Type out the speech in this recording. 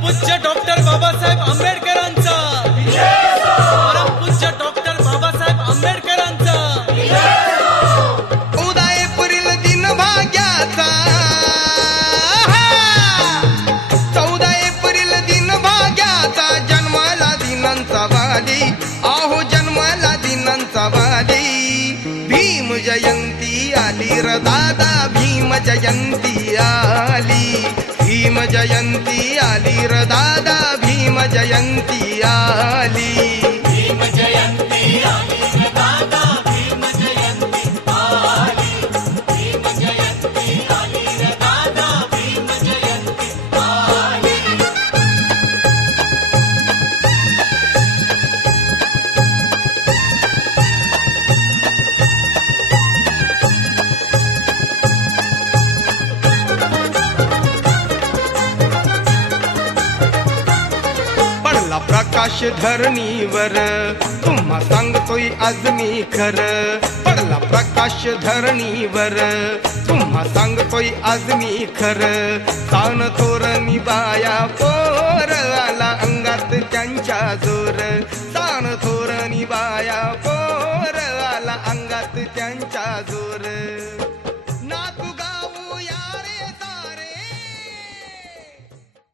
परमपूज्य डॉक्टर बाबासाहेब आंबेडकरांचा, परमपूज्य डॉक्टर बाबासाहेब आंबेडकरांचा, उदयपुरील दिन भाग्याचा, 14 एप्रिल दिन भाग्याचा, जन्माला दिनांचा वाली, आहो जन्माला दिनांचा वाली. भीम जयंती आली र दादा, भीम जयंती आली, भीम जयंती आली र दादा, भीम जयंती आली. भीम जयंती आली रे दादा, भीम जयंती आली, भीम जयंती आली रे दादा, भीम जयंती आली. पडला प्रकाश धरणीवर, तुम्हा सांगतोय आज मी खरं. पडला प्रकाश धरणीवर, तुम्हा सांगतोय आज मी खरं. तान तोरणी बाया पोर, आला अंगात त्यांच्या जोर. तान तोरणी बाया पोर, आला अंगात त्यांच्या जोर.